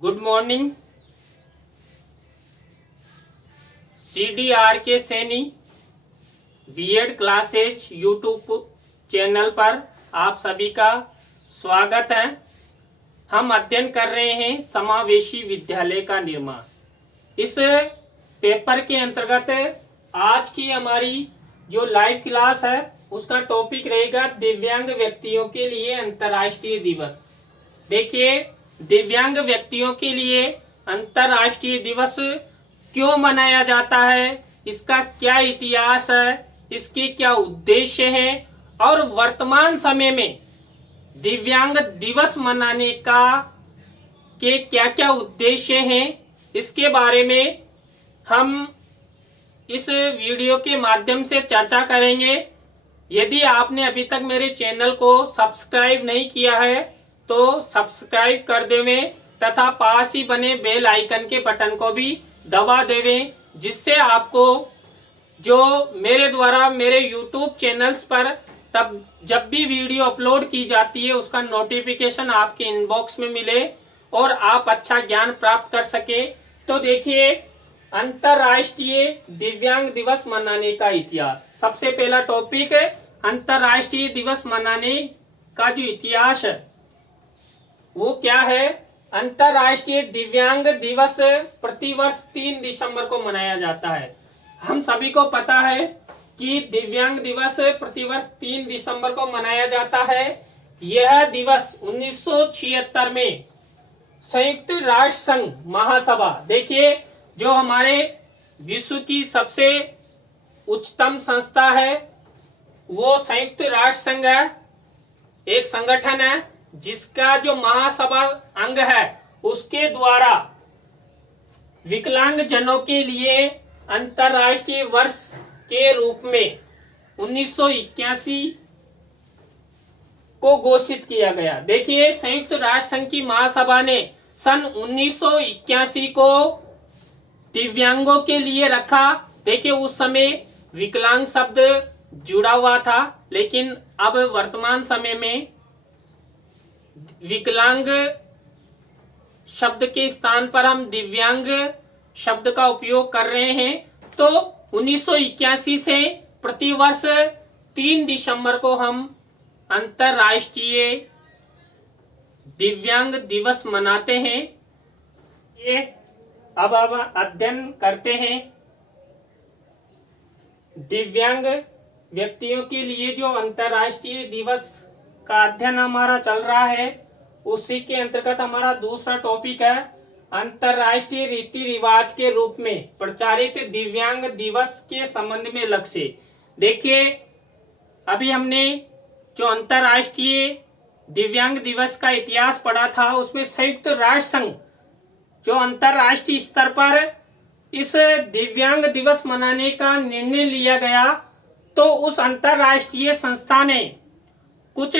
Good morning. CDR K Saini BEd classes YouTube channel पर आप सभी का स्वागत है। हम अध्ययन कर रहे हैं समावेशी विद्यालय का निर्माण। इस पेपर के अंतर्गत आज की हमारी जो लाइव क्लास है उसका टॉपिक रहेगा दिव्यांग व्यक्तियों के लिए अंतर्राष्ट्रीय दिवस। देखिए, दिव्यांग व्यक्तियों के लिए अंतर्राष्ट्रीय दिवस क्यों मनाया जाता है, इसका क्या इतिहास है, इसके क्या उद्देश्य हैं और वर्तमान समय में दिव्यांग दिवस मनाने का के क्या क्या उद्देश्य हैं, इसके बारे में हम इस वीडियो के माध्यम से चर्चा करेंगे। यदि आपने अभी तक मेरे चैनल को सब्सक्राइब नहीं किया है तो सब्सक्राइब कर देवें तथा पास ही बने बेल आइकन के बटन को भी दबा देवें, जिससे आपको जो मेरे द्वारा मेरे YouTube चैनल्स पर तब जब भी वीडियो अपलोड की जाती है उसका नोटिफिकेशन आपके इनबॉक्स में मिले और आप अच्छा ज्ञान प्राप्त कर सके। तो देखिए, अंतर्राष्ट्रीय दिव्यांग दिवस मनाने का इतिहास। सबसे पहला टॉपिक है अंतर्राष्ट्रीय दिवस मनाने का जो इतिहास है वो क्या है। अंतर्राष्ट्रीय दिव्यांग दिवस प्रतिवर्ष 3 दिसंबर को मनाया जाता है। हम सभी को पता है कि दिव्यांग दिवस प्रतिवर्ष 3 दिसंबर को मनाया जाता है। यह दिवस 1976 में संयुक्त राष्ट्र संघ महासभा, देखिए जो हमारे विश्व की सबसे उच्चतम संस्था है वो संयुक्त राष्ट्र संघ है, एक संगठन है जिसका जो महासभा अंग है उसके द्वारा विकलांग जनों के लिए अंतर्राष्ट्रीय वर्ष के रूप में 1981 को घोषित किया गया। देखिए, संयुक्त राष्ट्र संघ की महासभा ने सन 1981 को दिव्यांगों के लिए रखा। देखिए, उस समय विकलांग शब्द जुड़ा हुआ था, लेकिन अब वर्तमान समय में विकलांग शब्द के स्थान पर हम दिव्यांग शब्द का उपयोग कर रहे हैं। तो 1981 से प्रतिवर्ष 3 दिसंबर को हम अंतर्राष्ट्रीय दिव्यांग दिवस मनाते हैं। ये अब अध्ययन करते हैं दिव्यांग व्यक्तियों के लिए जो अंतर्राष्ट्रीय दिवस का अध्ययन हमारा चल रहा है, उसी के अंतर्गत हमारा दूसरा टॉपिक है अंतर्राष्ट्रीय रीति रिवाज के रूप में प्रचारित दिव्यांग दिवस के संबंध में लक्ष्य। देखिए, अभी हमने जो अंतर्राष्ट्रीय दिव्यांग दिवस का इतिहास पढ़ा था उसमें संयुक्त राष्ट्र संघ जो अंतर्राष्ट्रीय स्तर पर इस दिव्यांग दिवस मनाने का निर्णय लिया गया, तो उस अंतर्राष्ट्रीय संस्था ने कुछ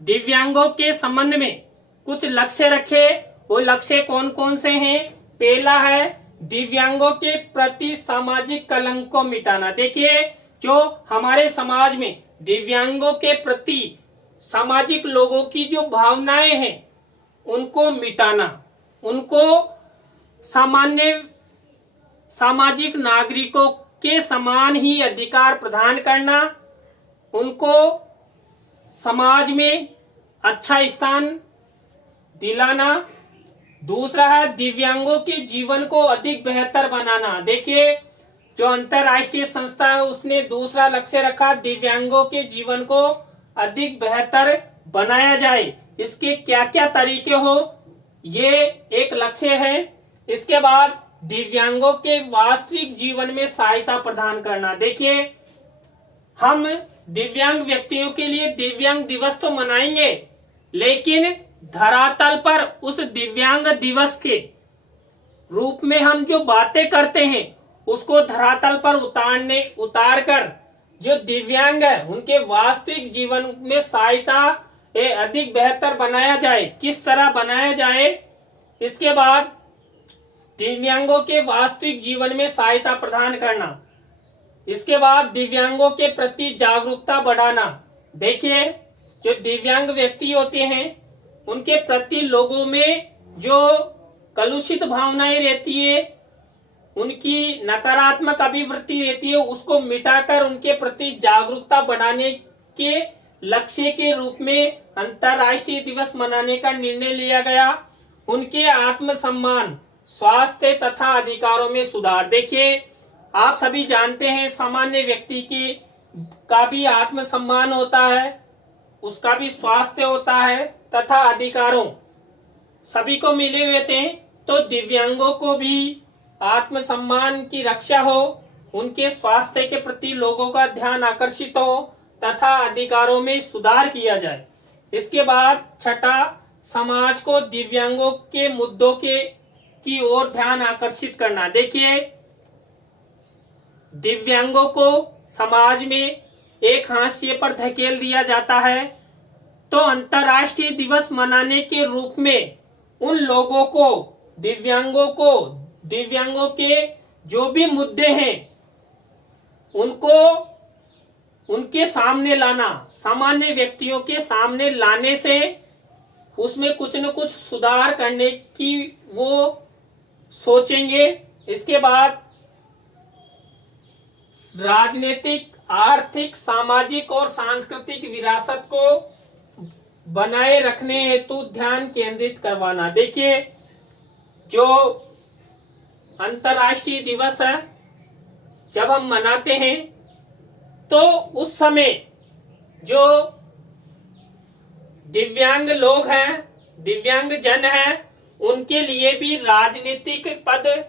दिव्यांगों के संबंध में कुछ लक्ष्य रखे। वो लक्ष्य कौन कौन से हैं? पहला है दिव्यांगों के प्रति सामाजिक कलंक को मिटाना। देखिए, जो हमारे समाज में दिव्यांगों के प्रति सामाजिक लोगों की जो भावनाएं हैं उनको मिटाना, उनको सामान्य सामाजिक नागरिकों के समान ही अधिकार प्रदान करना, उनको समाज में अच्छा स्थान दिलाना। दूसरा है दिव्यांगों के जीवन को अधिक बेहतर बनाना। देखिए, जो अंतर्राष्ट्रीय संस्था है उसने दूसरा लक्ष्य रखा दिव्यांगों के जीवन को अधिक बेहतर बनाया जाए। इसके क्या क्या तरीके हो, ये एक लक्ष्य है। इसके बाद दिव्यांगों के वास्तविक जीवन में सहायता प्रदान करना। देखिए, हम दिव्यांग व्यक्तियों के लिए दिव्यांग दिवस तो मनाएंगे, लेकिन धरातल पर उस दिव्यांग दिवस के रूप में हम जो बातें करते हैं उसको धरातल पर उतार कर जो दिव्यांग है उनके वास्तविक जीवन में सहायता अधिक बेहतर बनाया जाए। किस तरह बनाया जाए? इसके बाद दिव्यांगों के वास्तविक जीवन में सहायता प्रदान करना। इसके बाद दिव्यांगों के प्रति जागरूकता बढ़ाना। देखिए, जो दिव्यांग व्यक्ति होते हैं उनके प्रति लोगों में जो कलुषित भावनाएं रहती है, उनकी नकारात्मक अभिवृत्ति रहती है, उसको मिटाकर उनके प्रति जागरूकता बढ़ाने के लक्ष्य के रूप में अंतर्राष्ट्रीय दिवस मनाने का निर्णय लिया गया। उनके आत्मसम्मान, स्वास्थ्य तथा अधिकारों में सुधार। देखिए, आप सभी जानते हैं सामान्य व्यक्ति की का भी आत्मसम्मान होता है, उसका भी स्वास्थ्य होता है तथा अधिकारों सभी को मिले हुए थे। तो दिव्यांगों को भी आत्मसम्मान की रक्षा हो, उनके स्वास्थ्य के प्रति लोगों का ध्यान आकर्षित हो तथा अधिकारों में सुधार किया जाए। इसके बाद छठा, समाज को दिव्यांगों के मुद्दों की ओर ध्यान आकर्षित करना। देखिए, दिव्यांगों को समाज में एक हाशिए पर धकेल दिया जाता है, तो अंतर्राष्ट्रीय दिवस मनाने के रूप में उन लोगों को, दिव्यांगों के जो भी मुद्दे हैं उनको उनके सामने लाना, सामान्य व्यक्तियों के सामने लाने से उसमें कुछ न कुछ सुधार करने की वो सोचेंगे। इसके बाद राजनीतिक, आर्थिक, सामाजिक और सांस्कृतिक विरासत को बनाए रखने हेतु ध्यान केंद्रित करवाना। देखिए, जो अंतर्राष्ट्रीय दिवस है जब हम मनाते हैं तो उस समय जो दिव्यांग लोग हैं, दिव्यांग जन हैं, उनके लिए भी राजनीतिक पद,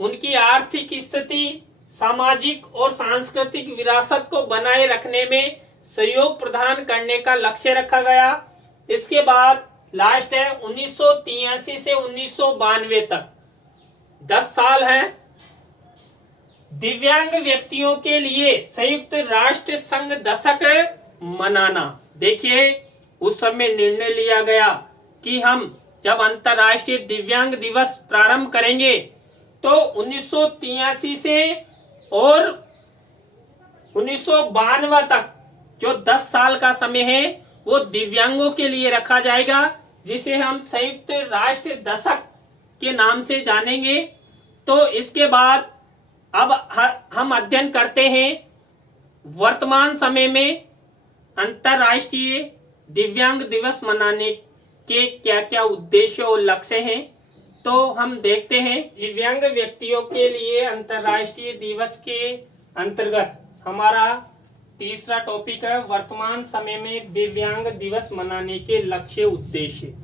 उनकी आर्थिक स्थिति, सामाजिक और सांस्कृतिक विरासत को बनाए रखने में सहयोग प्रदान करने का लक्ष्य रखा गया। इसके बाद लास्ट है 1983 से 1992 तक 10 साल हैं। दिव्यांग व्यक्तियों के लिए संयुक्त राष्ट्र संघ दशक मनाना। देखिए, उस समय निर्णय लिया गया कि हम जब अंतर्राष्ट्रीय दिव्यांग दिवस प्रारंभ करेंगे तो 1983 से और 1992 तक जो 10 साल का समय है वो दिव्यांगों के लिए रखा जाएगा, जिसे हम संयुक्त राष्ट्र दशक के नाम से जानेंगे। तो इसके बाद अब हम अध्ययन करते हैं वर्तमान समय में अंतर्राष्ट्रीय दिव्यांग दिवस मनाने के क्या क्या उद्देश्य और लक्ष्य हैं। तो हम देखते हैं दिव्यांग व्यक्तियों के लिए अंतर्राष्ट्रीय दिवस के अंतर्गत हमारा तीसरा टॉपिक है वर्तमान समय में दिव्यांग दिवस मनाने के लक्ष्य उद्देश्य।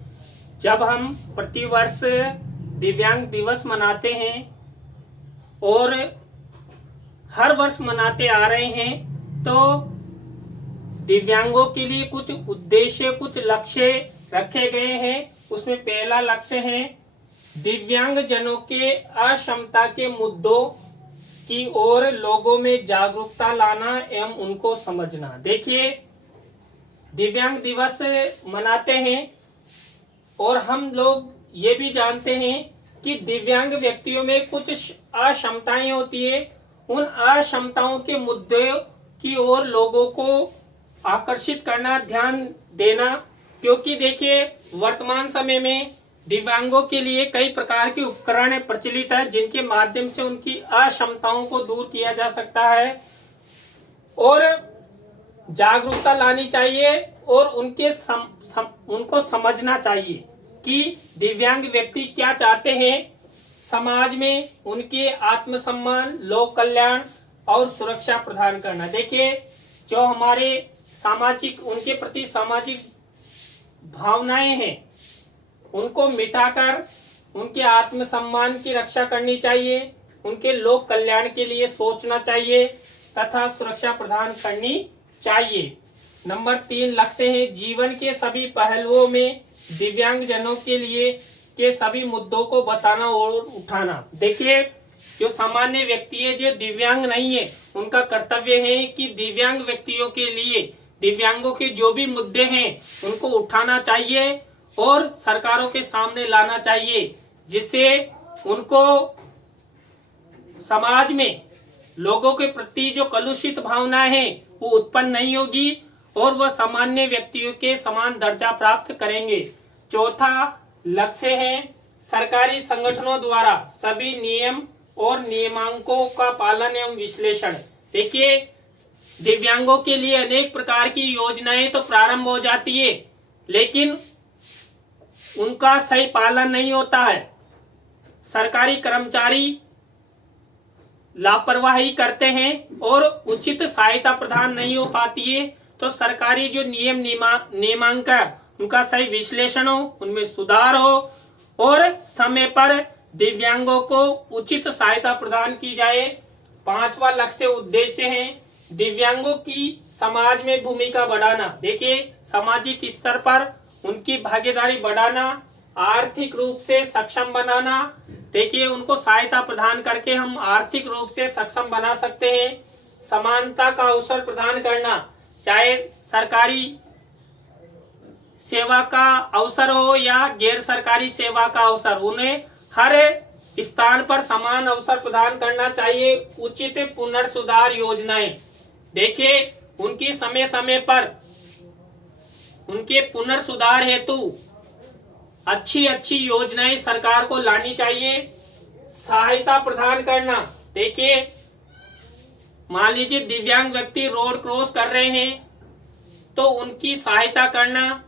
जब हम प्रतिवर्ष दिव्यांग दिवस मनाते हैं और हर वर्ष मनाते आ रहे हैं, तो दिव्यांगों के लिए कुछ उद्देश्य, कुछ लक्ष्य रखे गए हैं। उसमें पहला लक्ष्य है दिव्यांग जनों के अक्षमता के मुद्दों की ओर लोगों में जागरूकता लाना एवं उनको समझना। देखिए, दिव्यांग दिवस मनाते हैं और हम लोग ये भी जानते हैं कि दिव्यांग व्यक्तियों में कुछ अक्षमताएं होती है। उन अक्षमताओं के मुद्दे की ओर लोगों को आकर्षित करना, ध्यान देना, क्योंकि देखिए वर्तमान समय में दिव्यांगों के लिए कई प्रकार के उपकरण प्रचलित है जिनके माध्यम से उनकी अक्षमताओं को दूर किया जा सकता है और जागरूकता लानी चाहिए और उनको समझना चाहिए कि दिव्यांग व्यक्ति क्या चाहते हैं, समाज में उनके आत्मसम्मान, लोक कल्याण और सुरक्षा प्रदान करना। देखिए, जो हमारे सामाजिक, उनके प्रति सामाजिक भावनाएं हैं उनको मिटाकर उनके आत्मसम्मान की रक्षा करनी चाहिए, उनके लोक कल्याण के लिए सोचना चाहिए तथा सुरक्षा प्रदान करनी चाहिए। नंबर 3 लक्ष्य है जीवन के सभी पहलुओं में दिव्यांग जनों के लिए के सभी मुद्दों को बताना और उठाना। देखिए, जो सामान्य व्यक्ति है, जो दिव्यांग नहीं है, उनका कर्तव्य है कि दिव्यांग व्यक्तियों के लिए, दिव्यांगों के जो भी मुद्दे हैं उनको उठाना चाहिए और सरकारों के सामने लाना चाहिए, जिससे उनको समाज में लोगों के प्रति जो कलुषित भावनाएं हैं वो उत्पन्न नहीं होगी और वह सामान्य व्यक्तियों के समान दर्जा प्राप्त करेंगे। चौथा, लक्ष्य हैं सरकारी संगठनों द्वारा सभी नियम और नियमांकों का पालन एवं विश्लेषण। देखिए, दिव्यांगों के लिए अनेक प्रकार की योजनाएं तो प्रारंभ हो जाती है, लेकिन उनका सही पालन नहीं होता है। सरकारी कर्मचारी लापरवाही करते हैं और उचित सहायता प्रदान नहीं हो पाती है। तो सरकारी जो नियम नियमांक उनका सही विश्लेषण हो, उनमें सुधार हो और समय पर दिव्यांगों को उचित सहायता प्रदान की जाए। 5वां लक्ष्य उद्देश्य है दिव्यांगों की समाज में भूमिका बढ़ाना। देखिए, सामाजिक स्तर पर उनकी भागीदारी बढ़ाना, आर्थिक रूप से सक्षम बनाना। देखिए, उनको सहायता प्रदान करके हम आर्थिक रूप से सक्षम बना सकते हैं। समानता का अवसर प्रदान करना, चाहे सरकारी सेवा का अवसर हो या गैर सरकारी सेवा का अवसर, उन्हें हर स्थान पर समान अवसर प्रदान करना चाहिए। उचित पुनर्सुधार योजनाएं, देखिए उनकी समय समय पर उनके पुनर्सुधार हेतु अच्छी अच्छी योजनाएं सरकार को लानी चाहिए। सहायता प्रदान करना, देखिए मान लीजिए दिव्यांग व्यक्ति रोड क्रॉस कर रहे हैं तो उनकी सहायता करना,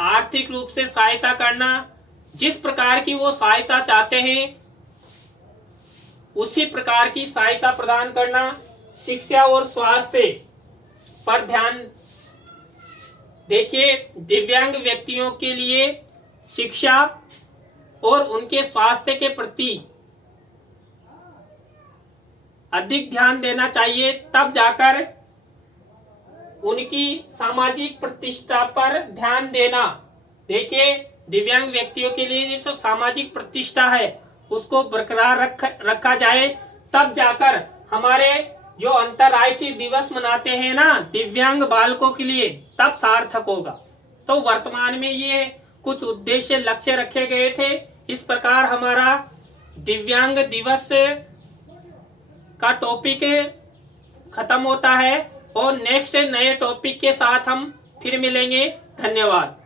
आर्थिक रूप से सहायता करना, जिस प्रकार की वो सहायता चाहते हैं उसी प्रकार की सहायता प्रदान करना। शिक्षा और स्वास्थ्य पर ध्यान, देखिए दिव्यांग व्यक्तियों के लिए शिक्षा और उनके स्वास्थ्य के प्रति अधिक ध्यान देना चाहिए, तब जाकर उनकी सामाजिक प्रतिष्ठा पर ध्यान देना। देखिए, दिव्यांग व्यक्तियों के लिए जो सामाजिक प्रतिष्ठा है उसको बरकरार रखा जाए, तब जाकर हमारे जो अंतर्राष्ट्रीय दिवस मनाते हैं ना दिव्यांग बालकों के लिए, तब सार्थक होगा। तो वर्तमान में ये कुछ उद्देश्य लक्ष्य रखे गए थे। इस प्रकार हमारा दिव्यांग दिवस का टॉपिक खत्म होता है और नेक्स्ट नए टॉपिक के साथ हम फिर मिलेंगे। धन्यवाद।